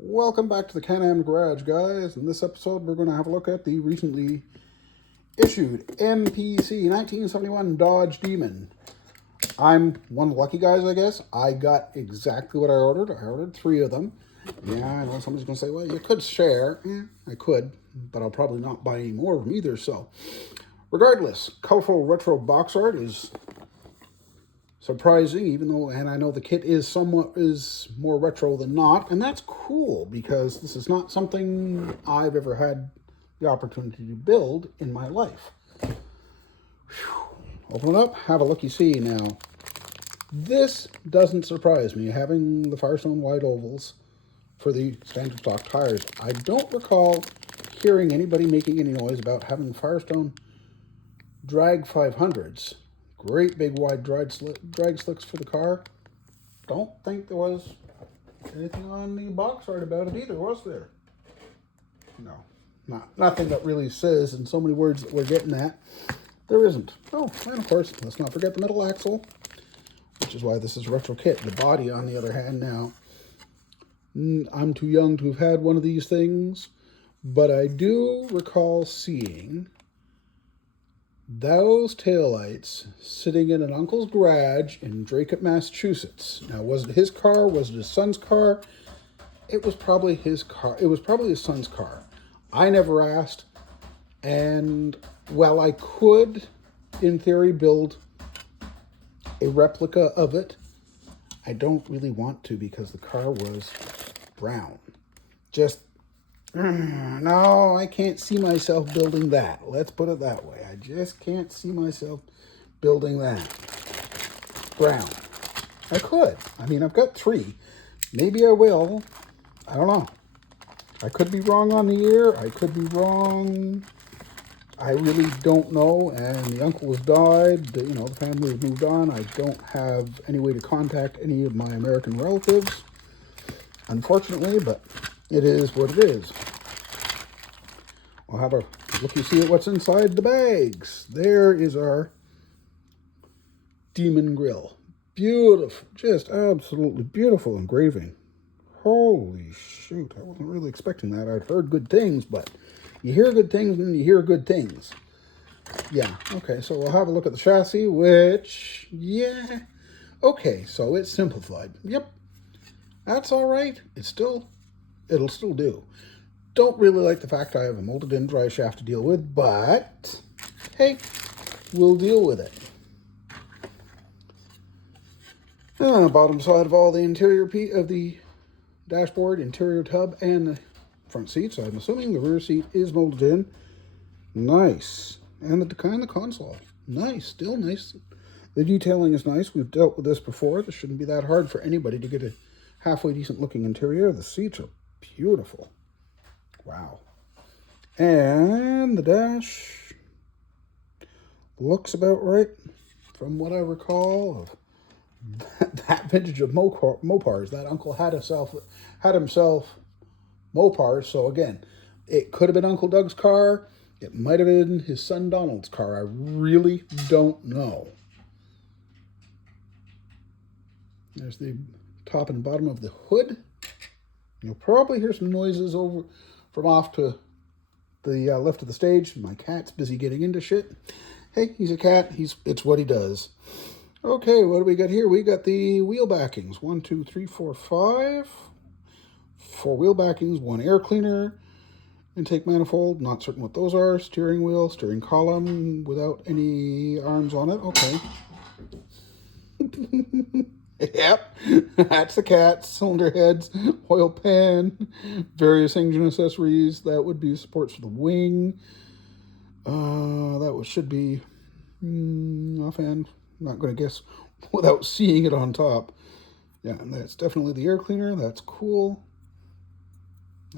Welcome back to the Can-Am Garage, guys. In this episode, we're going to have a look at the recently issued MPC 1971 Dodge Demon. I'm one of the lucky guys, I guess. I got exactly what I ordered. I ordered 3 of them. Yeah, I know somebody's going to say, well, you could share. I could, but I'll probably not buy any more of them either. So, regardless, colorful retro box art is surprising, even though, and I know the kit is more retro than not, and that's cool because this is not something I've ever had the opportunity to build in my life. Whew. Open it up, have a looky-see now. This doesn't surprise me, having the Firestone wide ovals for the standard stock tires. I don't recall hearing anybody making any noise about having Firestone drag 500s. Great big wide drag slicks for the car. Don't think there was anything on the box art about it either, was there? No, nothing that really says in so many words that we're getting at. There isn't. Oh, and of course, let's not forget the metal axle, which is why this is a retro kit. The body, on the other hand, now, I'm too young to have had one of these things, but I do recall seeing those taillights sitting in an uncle's garage in Drake, Massachusetts. Now, was it his car? Was it his son's car? It was probably his car. It was probably his son's car. I never asked. And, well, I could, in theory, build a replica of it. I don't really want to because the car was brown. No, I can't see myself building that. Let's put it that way. I just can't see myself building that. Brown. I could. I mean, I've got 3. Maybe I will. I don't know. I could be wrong on the year. I could be wrong. I really don't know. And the uncle has died. The family has moved on. I don't have any way to contact any of my American relatives, unfortunately, but it is what it is. We'll have a look-see at what's inside the bags. There is our Demon Grill. Beautiful, just absolutely beautiful engraving. Holy shoot, I wasn't really expecting that. I'd heard good things, but you hear good things and you hear good things. Yeah, okay, so we'll have a look at the chassis, which, yeah, okay, so it's simplified. Yep, that's all right. It'll still do. Don't really like the fact I have a molded in dry shaft to deal with, but hey, we'll deal with it. And on the bottom side of all the interior of the dashboard, interior tub, and the front seats, I'm assuming the rear seat is molded in. Nice. And the console. Nice, still nice. The detailing is nice. We've dealt with this before. This shouldn't be that hard for anybody to get a halfway decent looking interior. The seats are beautiful. Wow. And the dash looks about right from what I recall of that vintage of Mopars. That uncle had himself Mopars. So again, it could have been Uncle Doug's car. It might have been his son Donald's car. I really don't know. There's the top and bottom of the hood. You'll probably hear some noises over from off to the left of the stage. My cat's busy getting into shit. Hey, he's a cat. It's what he does. Okay, what do we got here? We got the wheel backings. 1, 2, 3, 4, 5. 4 wheel backings, 1 air cleaner, intake manifold. Not certain what those are. Steering wheel, steering column without any arms on it. Okay. Yep, that's the cat. Cylinder heads, oil pan, various engine accessories. That would be supports for the wing. Should be offhand. I'm not going to guess without seeing it on top. Yeah, and that's definitely the air cleaner. That's cool.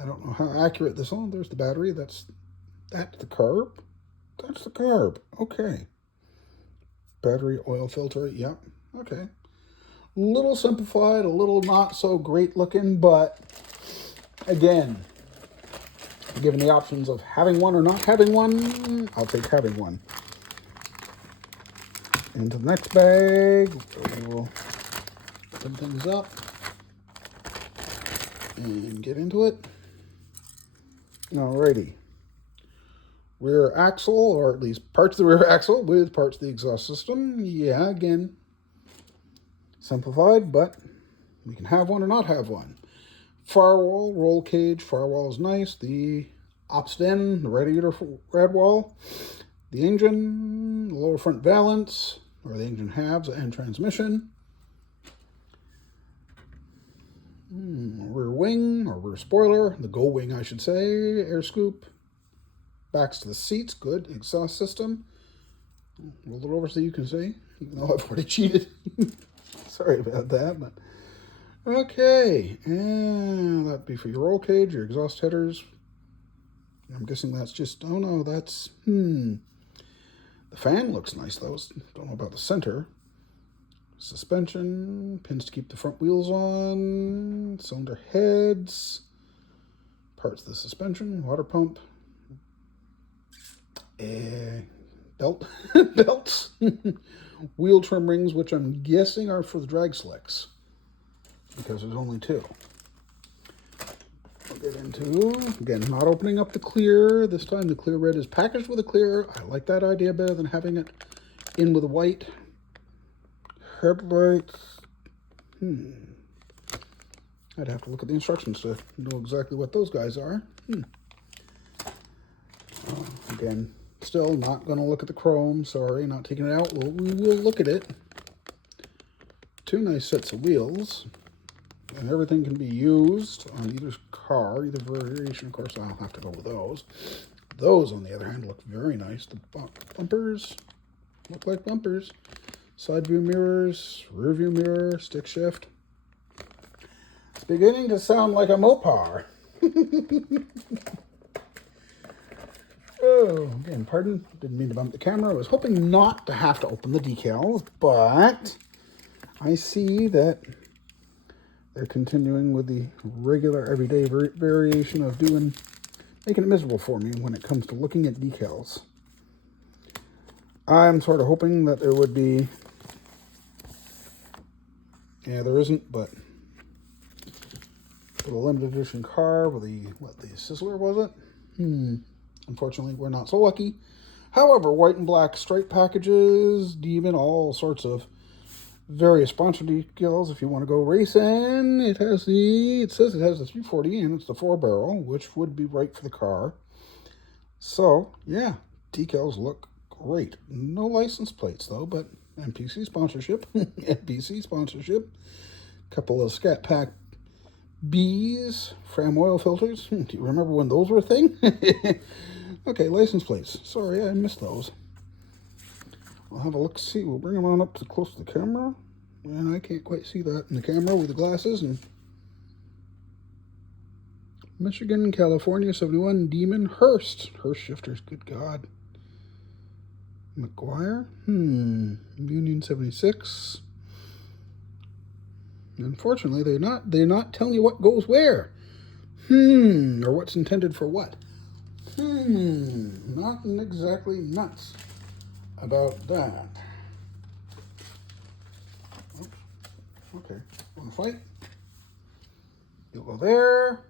I don't know how accurate this is. There's the battery. That's the carb. That's the carb. Okay. Battery, oil filter. Yep. Okay. A little simplified, a little not so great looking, but again, given the options of having one or not having one, I'll take having one. Into the next bag, we'll open things up. And get into it. Alrighty. Rear axle, or at least parts of the rear axle with parts of the exhaust system. Yeah, again, simplified, but we can have one or not have one. Firewall, roll cage. Firewall is nice. The opposite end, the radiator rad wall. The engine, the lower front valance, or the engine halves and transmission. Rear wing, or rear spoiler. The go wing, I should say. Air scoop. Backs to the seats. Good. Exhaust system. Roll it over so you can see, even though I've already cheated. Sorry about that, but... Okay, and that'd be for your roll cage, your exhaust headers. I'm guessing that's just, oh no, that's, The fan looks nice though. Don't know about the center. Suspension, pins to keep the front wheels on, cylinder heads, parts of the suspension, water pump, belts, wheel trim rings, which I'm guessing are for the drag slicks, because there's only two. We'll get into, again, not opening up the clear. This time the clear red is packaged with a clear. I like that idea better than having it in with a white. Headlights. I'd have to look at the instructions to know exactly what those guys are. Again, still not going to look at the chrome. Sorry, not taking it out. We will look at it. Two nice sets of wheels. And everything can be used on either car, either variation. Of course, I'll have to go with those. Those, on the other hand, look very nice. The bumpers look like bumpers. Side view mirrors, rear view mirror, stick shift. It's beginning to sound like a Mopar. Oh, again, pardon. Didn't mean to bump the camera. I was hoping not to have to open the decals, but I see that they're continuing with the regular everyday variation of making it miserable for me when it comes to looking at decals. I'm sort of hoping that there would be, yeah, there isn't, but for the limited edition car with the Sizzler, was it? Unfortunately, we're not so lucky. However, white and black stripe packages, even all sorts of various sponsor decals. If you want to go racing, it says it has the 340 and it's the 4-barrel, which would be right for the car. So, yeah, decals look great. No license plates, though, but MPC sponsorship. MPC sponsorship. Couple of Scat Pack B's, Fram oil filters. Do you remember when those were a thing? Okay, license plates. Sorry, I missed those. I'll have a look, see. We'll bring them on up to close to the camera. And I can't quite see that in the camera with the glasses. And Michigan, California, 71, Demon, Hurst shifters, good God. McGuire, Union 76. Unfortunately, they're not telling you what goes where. Or what's intended for what. Not exactly nuts about that. Oops. Okay, want to fight? You'll go there.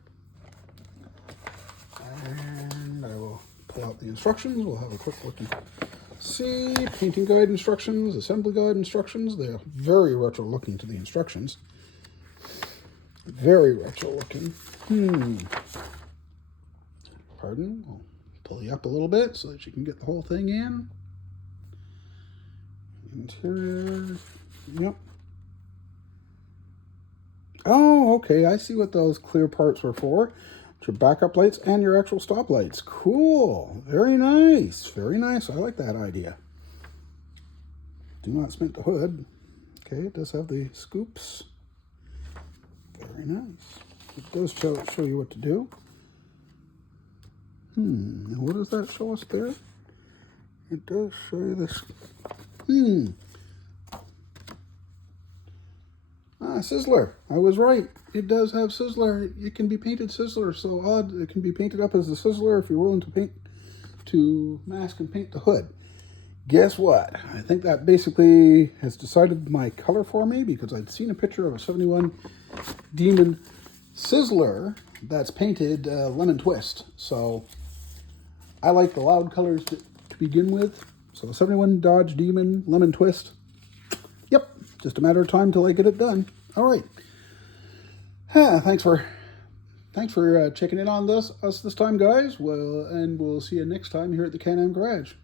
And I will pull out the instructions. We'll have a quick look and see. Painting guide instructions, assembly guide instructions. They're very retro looking to the instructions. Very retro looking. Pardon. I'll pull you up a little bit so that you can get the whole thing in. Interior. Yep. Oh, okay. I see what those clear parts were for. Your backup lights and your actual stop lights. Cool. Very nice. Very nice. I like that idea. Do not cement the hood. Okay, it does have the scoops. Very nice. It does show you what to do. And what does that show us there? It does show you this. Sizzler. I was right. It does have Sizzler. It can be painted Sizzler. So odd. It can be painted up as the Sizzler if you're willing to mask and paint the hood. Guess what? I think that basically has decided my color for me because I'd seen a picture of a 71 Demon Sizzler that's painted lemon twist. So I like the loud colors to begin with. So 71 Dodge Demon lemon twist. Yep, just a matter of time till I get it done. All right. Thanks for checking in on us this time, guys. Well, and we'll see you next time here at the Can-Am Garage.